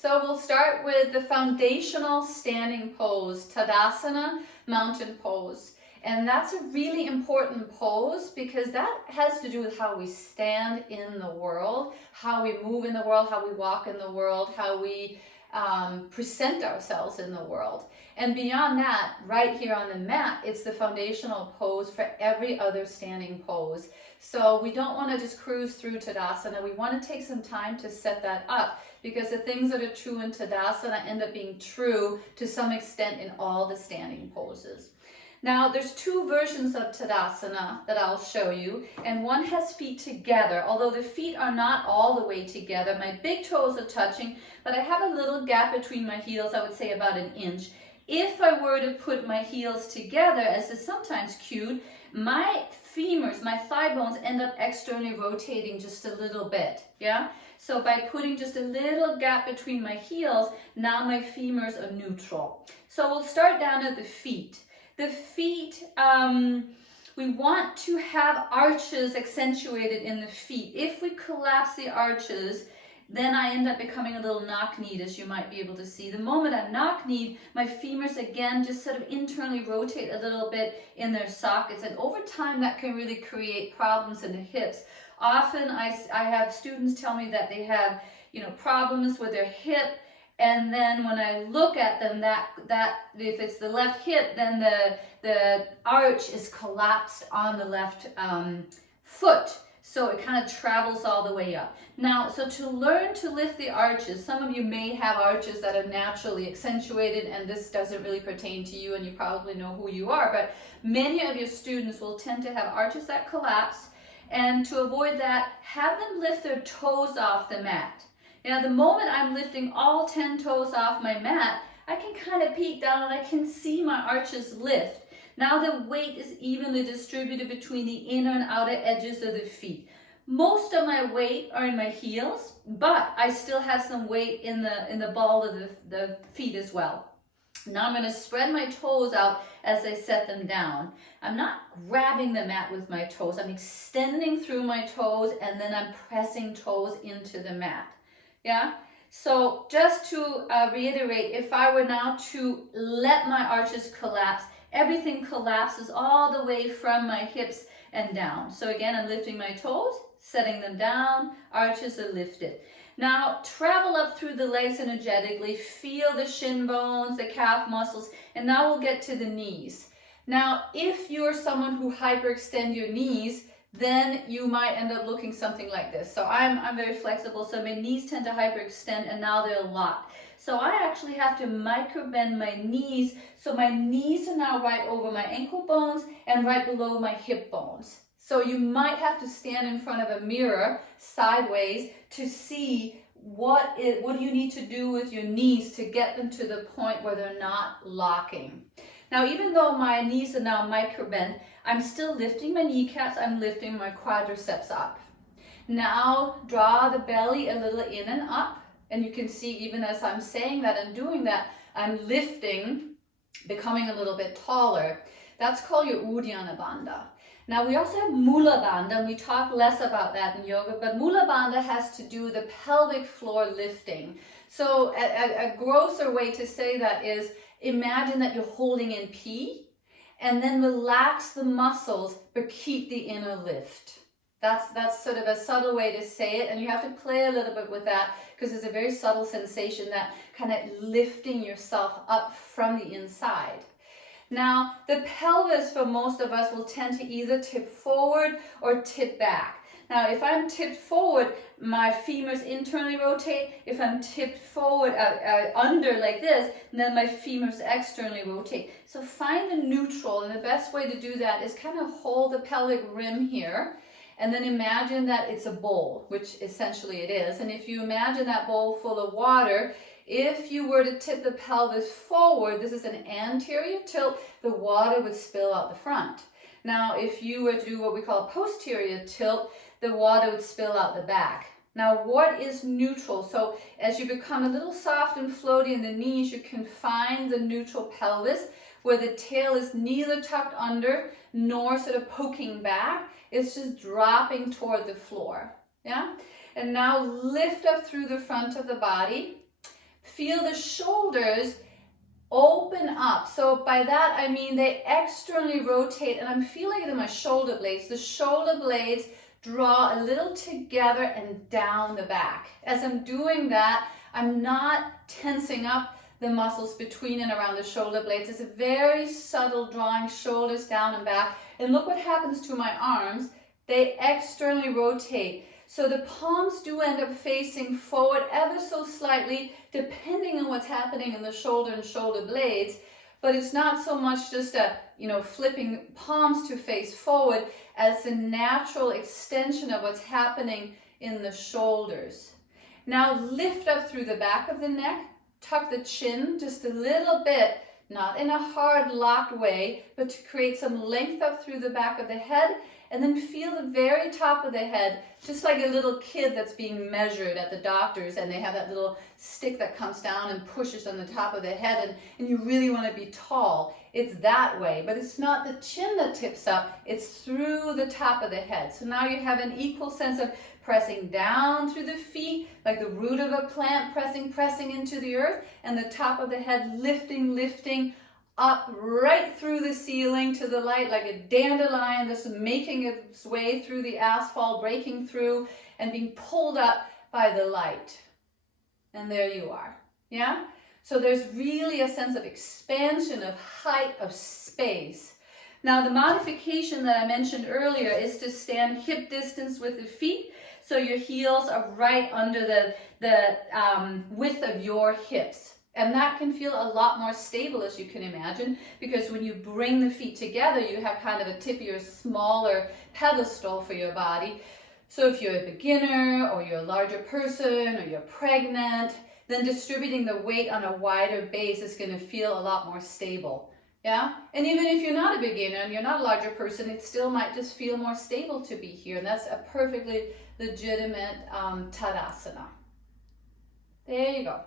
So we'll start with the foundational standing pose, Tadasana, mountain pose. And that's a really important pose because that has to do with how we stand in the world, how we move in the world, how we walk in the world, how we present ourselves in the world. And beyond that, right here on the mat, it's the foundational pose for every other standing pose. So we don't want to just cruise through Tadasana. We want to take some time to set that up because the things that are true in Tadasana end up being true to some extent in all the standing poses. Now, there's two versions of Tadasana that I'll show you, and one has feet together, although the feet are not all the way together. My big toes are touching, but I have a little gap between my heels, I would say about 1 inch. If I were to put my heels together, as is sometimes cued, my femurs, my thigh bones end up externally rotating just a little bit, yeah? So by putting just a little gap between my heels, now my femurs are neutral. So we'll start down at the feet. The feet, we want to have arches accentuated in the feet. If we collapse the arches, then I end up becoming a little knock-kneed, as you might be able to see. The moment I'm knock-kneed, my femurs again just sort of internally rotate a little bit in their sockets, and over time that can really create problems in the hips. Often I have students tell me that they have, problems with their hip, and then when I look at them, that if it's the left hip, then the arch is collapsed on the left foot. So it kind of travels all the way up. Now, so to learn to lift the arches, some of you may have arches that are naturally accentuated, and this doesn't really pertain to you, and you probably know who you are, but many of your students will tend to have arches that collapse, and to avoid that, have them lift their toes off the mat. Now, the moment I'm lifting all 10 toes off my mat, I can kind of peek down and I can see my arches lift. Now the weight is evenly distributed between the inner and outer edges of the feet. Most of my weight are in my heels, but I still have some weight in the ball of the feet as well. Now I'm going to spread my toes out as I set them down. I'm not grabbing the mat with my toes. I'm extending through my toes, and then I'm pressing toes into the mat. Yeah? So just to reiterate, if I were now to let my arches collapse, everything collapses all the way from my hips and down. So again, I'm lifting my toes, setting them down, arches are lifted. Now travel up through the legs energetically, feel the shin bones, the calf muscles, and now we'll get to the knees. Now, if you're someone who hyperextend your knees, then you might end up looking something like this. So I'm very flexible, so my knees tend to hyperextend, and now they're locked. So I actually have to micro bend my knees, so my knees are now right over my ankle bones and right below my hip bones. So you might have to stand in front of a mirror sideways to see what do you need to do with your knees to get them to the point where they're not locking. Now, even though my knees are now micro bent, I'm still lifting my kneecaps, I'm lifting my quadriceps up. Now, draw the belly a little in and up, and you can see even as I'm saying that and doing that, I'm lifting, becoming a little bit taller. That's called your Uddiyana Bandha. Now, we also have Mula Bandha, and we talk less about that in yoga, but Mula Bandha has to do with the pelvic floor lifting. So a grosser way to say that is, imagine that you're holding in P, and then relax the muscles, but keep the inner lift. That's sort of a subtle way to say it, and you have to play a little bit with that because it's a very subtle sensation, that kind of lifting yourself up from the inside. Now, the pelvis for most of us will tend to either tip forward or tip back. Now, if I'm tipped forward, my femurs internally rotate. If I'm tipped forward, under like this, then my femurs externally rotate. So find the neutral, and the best way to do that is kind of hold the pelvic rim here, and then imagine that it's a bowl, which essentially it is. And if you imagine that bowl full of water, if you were to tip the pelvis forward, this is an anterior tilt, the water would spill out the front. Now, if you were to do what we call a posterior tilt, the water would spill out the back. Now, what is neutral? So as you become a little soft and floaty in the knees, you can find the neutral pelvis where the tail is neither tucked under nor sort of poking back. It's just dropping toward the floor. Yeah? And now lift up through the front of the body. feel the shoulders open up. So by that I mean they externally rotate, and I'm feeling it in my shoulder blades. The shoulder blades draw a little together and down the back. As I'm doing that, I'm not tensing up the muscles between and around the shoulder blades. It's a very subtle drawing shoulders down and back. And look what happens to my arms. They externally rotate. So the palms do end up facing forward ever so slightly, depending on what's happening in the shoulder and shoulder blades. But it's not so much just a, flipping palms to face forward as a natural extension of what's happening in the shoulders. Now lift up through the back of the neck, tuck the chin just a little bit, not in a hard locked way, but to create some length up through the back of the head, and then feel the very top of the head, just like a little kid that's being measured at the doctor's, and they have that little stick that comes down and pushes on the top of the head, and you really want to be tall. It's that way, but it's not the chin that tips up, it's through the top of the head. So now you have an equal sense of pressing down through the feet, like the root of a plant, pressing into the earth, and the top of the head lifting up right through the ceiling to the light, like a dandelion that's making its way through the asphalt, breaking through and being pulled up by the light. And there you are, yeah? So there's really a sense of expansion, of height, of space. Now the modification that I mentioned earlier is to stand hip distance with the feet, so your heels are right under the width of your hips. And that can feel a lot more stable, as you can imagine, because when you bring the feet together, you have kind of a tippier, smaller pedestal for your body. So if you're a beginner, or you're a larger person, or you're pregnant, then distributing the weight on a wider base is going to feel a lot more stable. Yeah? And even if you're not a beginner and you're not a larger person, it still might just feel more stable to be here. And that's a perfectly legitimate Tadasana. There you go.